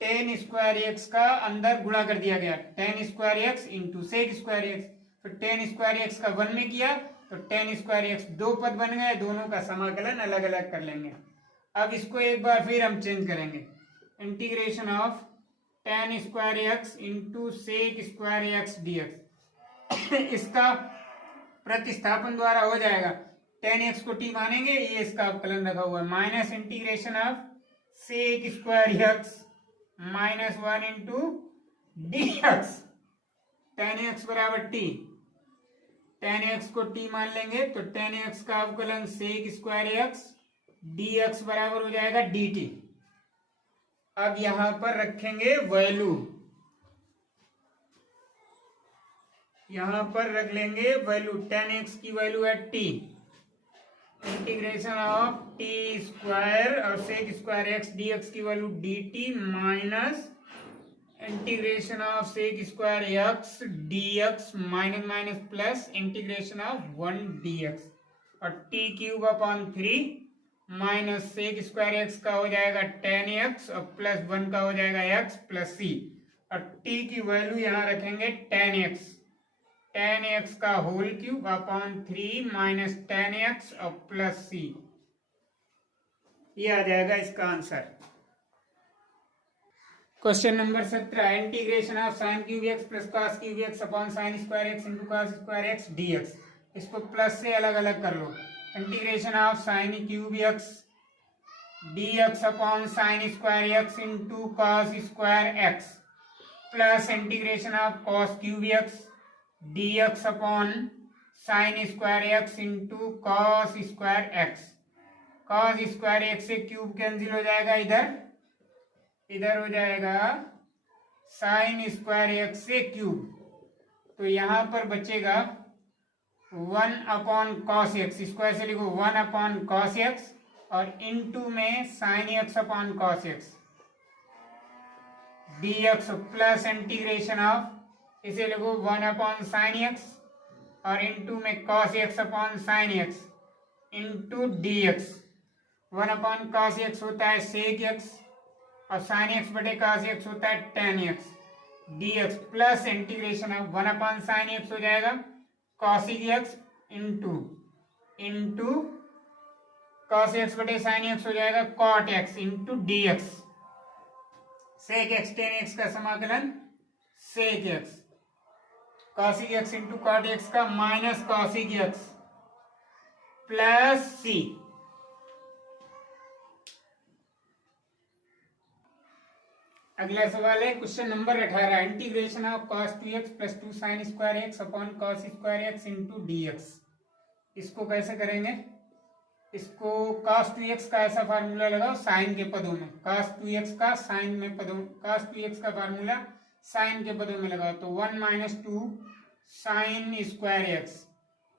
tan square x का अंदर गुणा कर दिया गया, tan square x into sec square x. तो tan स्क्वायर एक्स का 1 में किया तो tan स्क्वायर एक्स दो पद बन गए, दोनों का समाकलन अलग अलग कर लेंगे। अब इसको एक बार फिर हम चेंज करेंगे, integration of tan square x into sec square x d x. इसका प्रतिस्थापन द्वारा हो जाएगा, tan x को t मानेंगे, ये इसका अवकलन रखा हुआ है, minus integration of sec square x minus 1 into D x, tan x बराबर t, tan x को t मान लेंगे तो tan x का अवकलन सेक स्क्वायर x dx बराबर हो जाएगा dt। अब यहां पर रखेंगे वैल्यू, यहां पर रख लेंगे वैल्यू, tan x की वैल्यू है t, integration of t square और sec square x d x की value d t minus integration of sec square x d x minus minus plus integration of 1 d x और t cube upon 3 minus sec square x का हो जाएगा tan x और plus 1 का हो जाएगा x plus C और T की वैल्यू यहाँ रखेंगे tan x का whole cube upon 3 minus tan x और प्लस सी। ये आ जाएगा इसका answer. Question number 17, integration of sine cube x plus cos cube x upon sine square x into cos square x d x. इसको plus से अलग अलग कर लो, integration of sine cube x d x upon sine square x into cos square x plus integration of cos cube x dx upon sine square x into cos square x. Cos square x से cube cancel हो जाएगा, इधर हो जाएगा sign square x से cube, तो यहां पर बचेगा 1 अपॉन कॉस एक्स, स्क्वायर से लिखो 1 अपॉन कॉस एक्स और इनटू में sign X upon cos x dx plus integration of, इसे लिखो 1 अपॉन साइन एक्स और इनटू में cos x upon sine x into D X. 1 upon cos x होता है सेक एक्स और साइन एक्स बटे कॉस एक्स होता है tan x d x plus integration of 1 upon sign x हो जाएगा cosec x into cos x बटे sine x हो जाएगा cot x into D x. Sec x tan x का समाकलन sec x, cosec x into cot x का minus cosec x plus सी। अगला सवाल है question number 18, integration of cos 2x plus 2 sine square x upon cos square x into D x. इसको कैसे करेंगे, इसको cos 2x का ऐसा फार्मूला लगाओ साइन के पदों में, cos 2x का साइन में पदों, cos 2x का फार्मूला साइन के पदों में लगाओ तो 1 माइनस 2 साइन स्क्वायर एक्स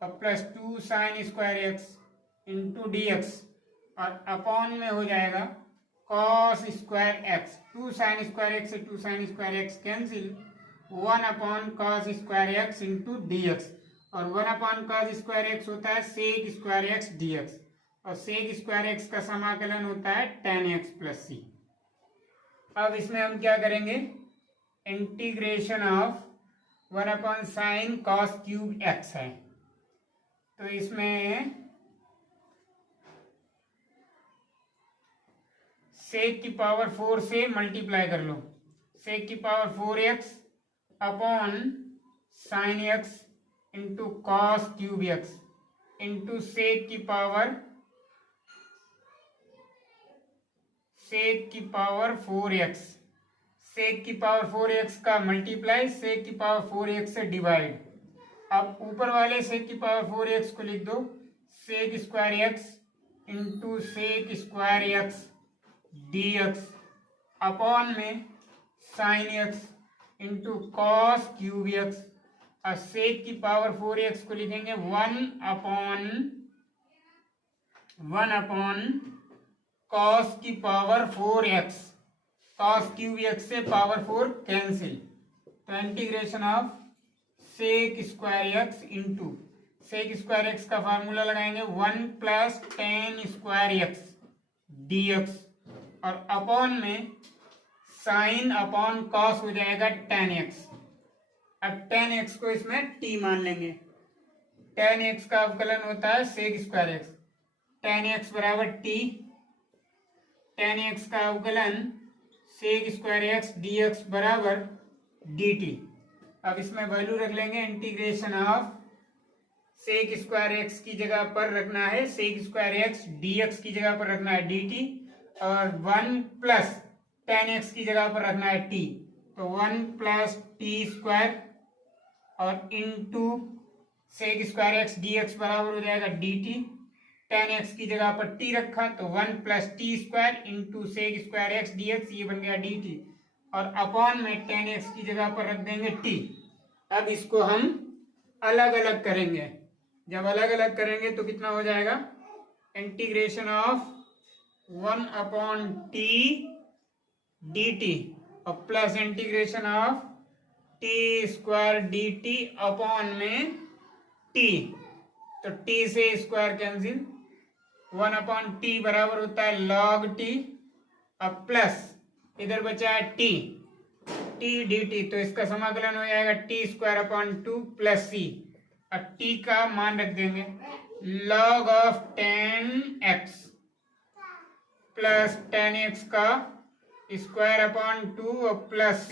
और plus 2 sine square x into D x और अपॉन में हो जाएगा cos square x, 2 sine square x से 2 sine square x cancel, 1 upon cos square x into D x और 1/cos² होता है sec² dx, और sec² का समाकलन होता है tan x + c। अब इसमें हम क्या करेंगे, integration of 1/sin cos³ x है, तो इसमें sec⁴ से मल्टीप्लाई कर लो, sec⁴x upon sin x into cos³ into sec⁴x sec⁴x का मल्टीप्लाई sec⁴x से डिवाइड। अब ऊपर वाले sec⁴x को लिख दो sec² into sec² dx upon में sin x इंटू cos³ और sec⁴x को लिखेंगे 1/cos⁴x cos³ से पावर 4 कैंसिल, तो integration of sec² into sec² का फार्मूला लगाएंगे 1 + tan² dx और अपॉन में साइन अपॉन कॉस हो जाएगा tan x। अब tan x को इसमें t मान लेंगे, tan x का अवकलन होता है sec²x, tan x बराबर t, tan x का अवकलन sec² dx बराबर dt। अब इसमें वैल्यू रख लेंगे, इंटीग्रेशन ऑफ sec² की जगह पर रखना है sec² dx की जगह पर रखना है dt, और 1 + tan x की जगह पर रखना है t, तो 1 + t² और इंटू sec² dx बराबर हो जाएगा dt। tan x की जगह पर t रखा तो 1 + t² इंटू sec² dx, ये बन गया dt, और अपॉन में tan x की जगह पर रख देंगे t। अब इसको हम अलग अलग करेंगे, जब अलग अलग करेंगे तो कितना हो जाएगा, इंटीग्रेशन ऑफ 1/t dt और plus integration of t² dt upon में t, तो t से स्क्वायर कैंसिल, 1/t बराबर होता है log t, अब प्लस इधर बचा है t dt, तो इसका समाकलन हो जाएगा t² + c, और t का मान रख देंगे log of tan x plus tan x का ²/2 और plus c।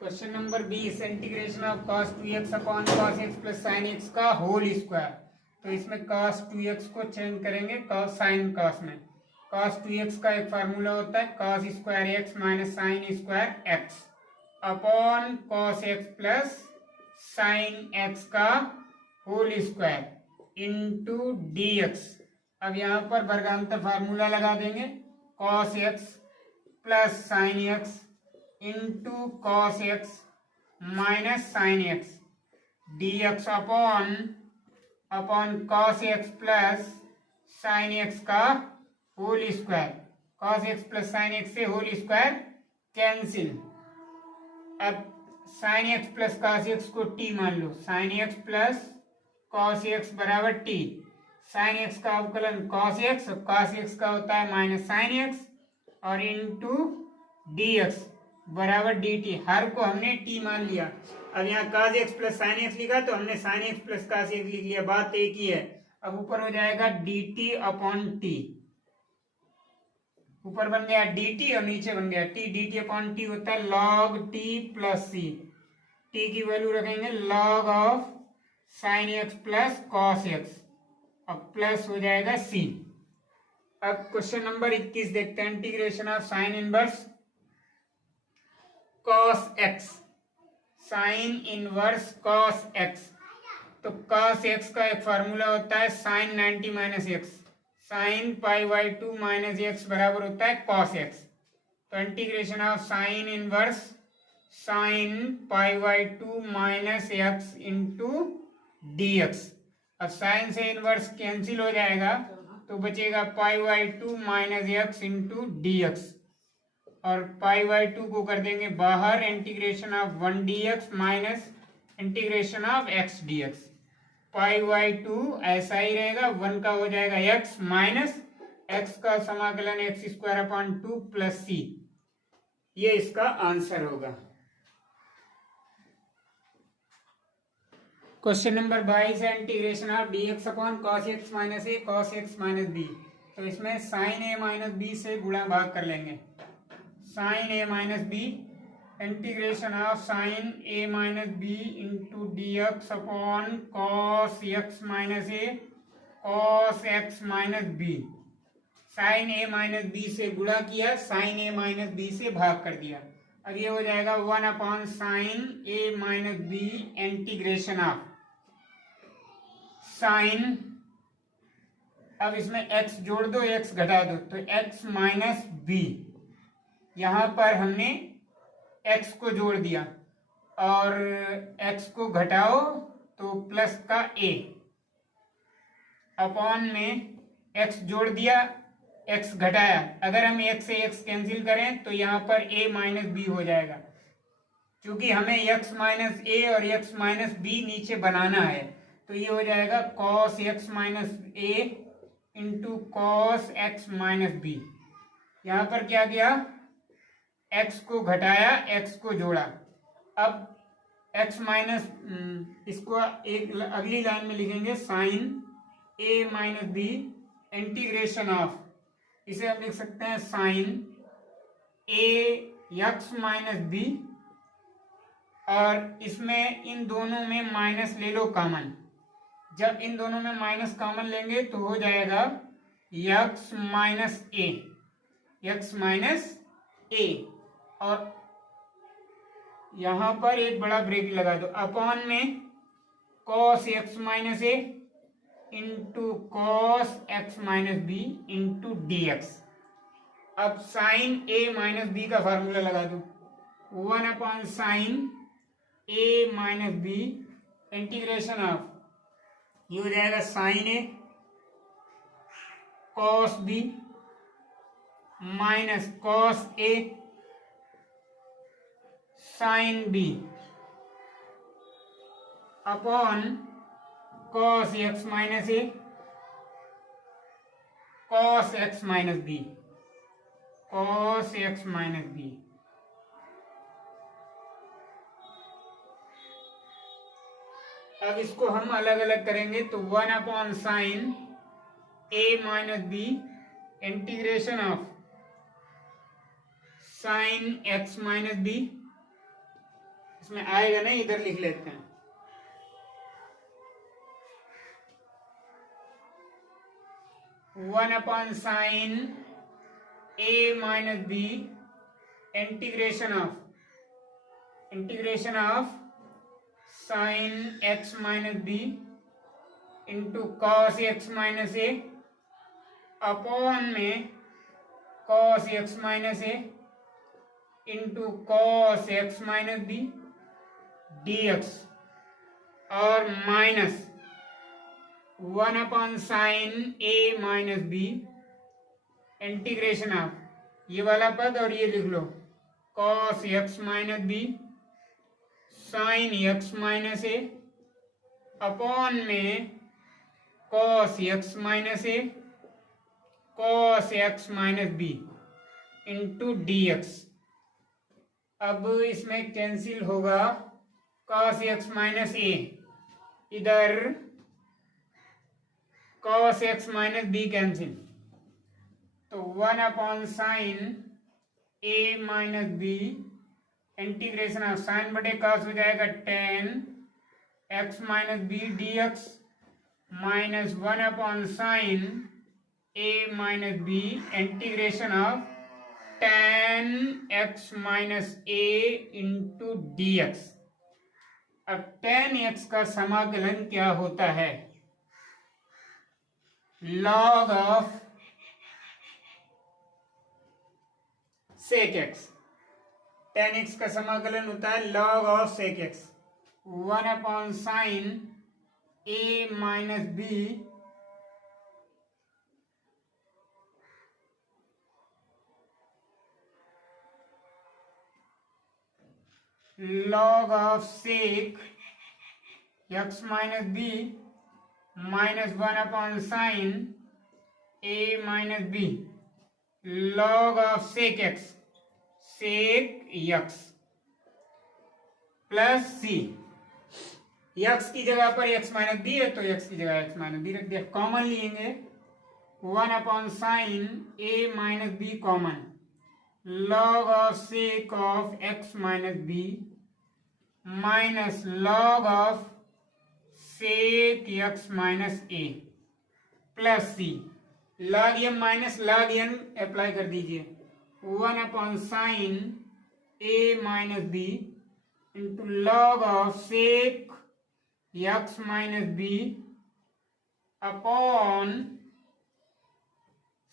Question number 20, integration of cos2x upon cos x plus sin x का होल स्क्वायर। तो इसमें cos2x को चेंज करेंगे sin cos में। cos2x का एक फार्मूला होता है cos² x - sin² x upon cos x plus sin x का होल स्क्वायर इंटू dx। अब यहाँ पर वर्गांतर फार्मूला लगा देंगे cos x plus sin x into cos x minus sin x dx upon cos x plus sin x का whole square, cos x plus sin x से whole square cancel. अब sin x plus cos x को t मान लो, sin x plus cos x बराबर t, sin x का अवकलन cos x और cos x का होता है माइनस sin x और इंटू dx बराबर dt। हर को हमने t मान लिया। अब यहाँ cos x plus sin x लिखा तो हमने sin x plus cos x लिख लिया, बात एक ही है। अब ऊपर हो जाएगा dt अपॉन t, ऊपर बन गया dt और नीचे बन गया t, dt अपॉन t होता है log t plus c, t की वैल्यू रखेंगे log of sin x plus cos x और प्लस हो जाएगा c। अब क्वेश्चन नंबर 21 देखते हैं, integration of sine inverse cos x, sine inverse cos x। तो cos x का एक फार्मूला होता है sin 90 - x, sin π/2 - x बराबर होता है cos x। तो integration of sine inverse sin π/2 - x into dx। अब साइन से इनवर्स कैंसिल हो जाएगा तो बचेगा π/2 - x इंटू dx। और पाई बाई 2 को कर देंगे बाहर, integration of 1 dx minus integration of x dx। Pi by 2 ऐसा ही रहेगा, 1 का हो जाएगा x माइनस x का समाकलन x² प्लस c। ये इसका आंसर होगा। क्वेश्चन नंबर 22 है integration of dx upon cos x minus a cos x minus b। तो इसमें साइन a माइनस b से गुणा भाग कर लेंगे। Sine a minus b integration of sine a minus b into D x upon cos x minus a cos x minus b। Sine a minus b से गुणा किया, साइन a माइनस b से भाग कर दिया। अब ये हो जाएगा 1 upon sine a minus b integration of sign, अब इसमें x जोड़ दो x घटा दो तो x माइनस b। यहां पर हमने x को जोड़ दिया और x को घटाओ तो प्लस का a, अपॉन में x जोड़ दिया x घटाया। अगर हम x से x कैंसिल करें तो यहाँ पर a माइनस बी हो जाएगा, क्योंकि हमें x माइनस a और x माइनस b नीचे बनाना है। तो ये हो जाएगा cos x minus a into cos x minus b. यहाँ पर क्या किया, x को घटाया x को जोड़ा। अब x माइनस, इसको एक अगली लाइन में लिखेंगे sine a minus b integration of, इसे आप लिख सकते हैं sine a x minus b, और इसमें इन दोनों में माइनस ले लो कॉमन। जब इन दोनों में माइनस कॉमन लेंगे तो हो जाएगा x माइनस ए, एक्स माइनस ए, और यहां पर एक बड़ा ब्रेक लगा दो, अपॉन में cos x minus a into cos x minus b into D x. अब साइन ए माइनस बी का फार्मूला लगा दो, 1 upon sine a minus b integration of, ये हो जाएगा sine a cos b minus cos a sine b upon cos x minus a cos x minus b, cos x minus b. अब इसको हम अलग अलग करेंगे तो 1 upon sine a minus b integration of sine x minus b, इसमें आएगा नहीं, इधर लिख लेते हैं। One upon sine a minus b integration of sine x minus b into cos x minus a, upon में cos x minus a into cos x minus b d x, और minus 1 upon sine a minus b integration of, ये वाला पद और ये लिख लो, cos x minus B sine x minus a, upon में cos x minus a cos x minus b into D x. अब इसमें कैंसिल होगा कॉस एक्स माइनस ए, इधर cos x minus b cancel, तो 1 upon sine a minus b integration of sine बटे cos हो जाएगा tan x minus b d x, minus 1 upon sine a minus b integration of tan x minus a into D x. अब tan x का समाकलन क्या होता है, log of sec x. Tan x का समाकलन होता है log of sec x, 1 upon sine a minus b log of sec x minus b minus 1 upon sin a minus b log of sec x plus c. x की जगह पर x minus B है तो x की जगह x minus B रख दिया। Common लेंगे 1 upon sine a minus b common log of sec of x minus B minus log of sec x minus a plus c. log m minus log n apply कर दीजिए 1 upon sine a minus b into log of sec x minus b upon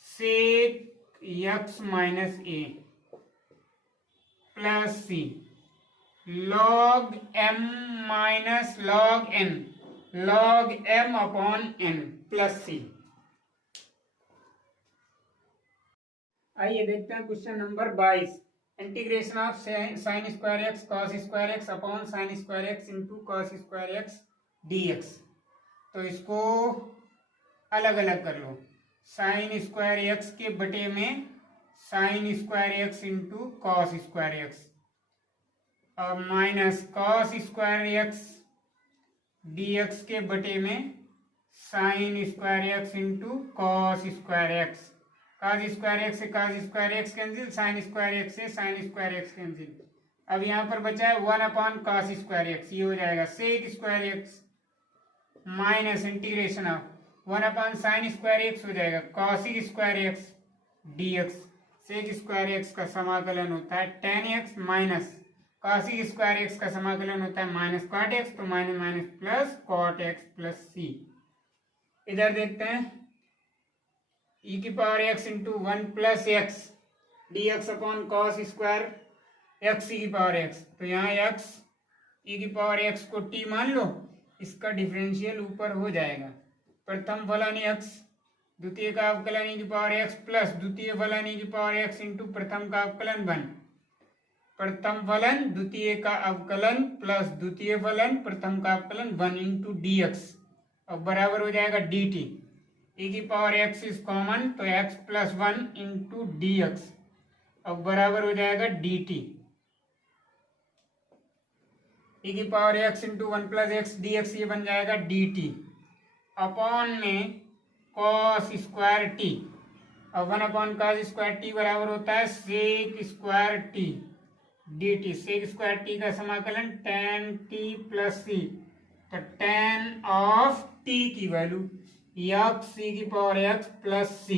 sec x minus a plus c. log m minus log n log m upon n plus c. आइए देखते हैं question number 22। Integration of sine square x cos square x upon sine square x into cos square x dx। तो इसको अलग अलग कर लो। Sign square x के बटे में sine square x into cos square x और minus cos square x dx के बटे में sine square x into cos square x. Cos square x से cos square x cancel, sine square x से sine square x cancel. अब यहाँ पर बचा है 1 अपॉन कॉस स्क्वायर एक्स, ये हो जाएगा sec square x minus integration of 1 upon sine square x हो जाएगा cosec square x dx। Sec square x का समाकलन होता है tan x minus cosec square x का समाकलन होता है माइनस कॉट एक्स, तो minus minus plus cot x plus c. इधर देखते हैं e की power x into 1 plus x dx upon cos square x e की पावर x। तो यहाँ x e की पावर x को t मान लो, इसका डिफरेंशियल ऊपर हो जाएगा। प्रथम फलन x द्वितीय का अवकलन e की पावर x प्लस द्वितीय फलन e की पावर x इंटू प्रथम का अवकलन 1। प्रथम फलन द्वितीय का अवकलन प्लस द्वितीय फलन प्रथम का अवकलन 1 इंटू dx और बराबर हो जाएगा dt। e की पावर x इज कॉमन तो x प्लस 1 इंटू dx और बराबर हो जाएगा dt। e की power x into 1 plus x dx ये बन जाएगा dt अपॉन में cos स्क्वायर t और 1 अपॉन cos स्क्वायर t बराबर होता है sec square t dt। Sec square t का समाकलन tan t प्लस c, तो tan ऑफ t की वैल्यू x e की पावर x प्लस c।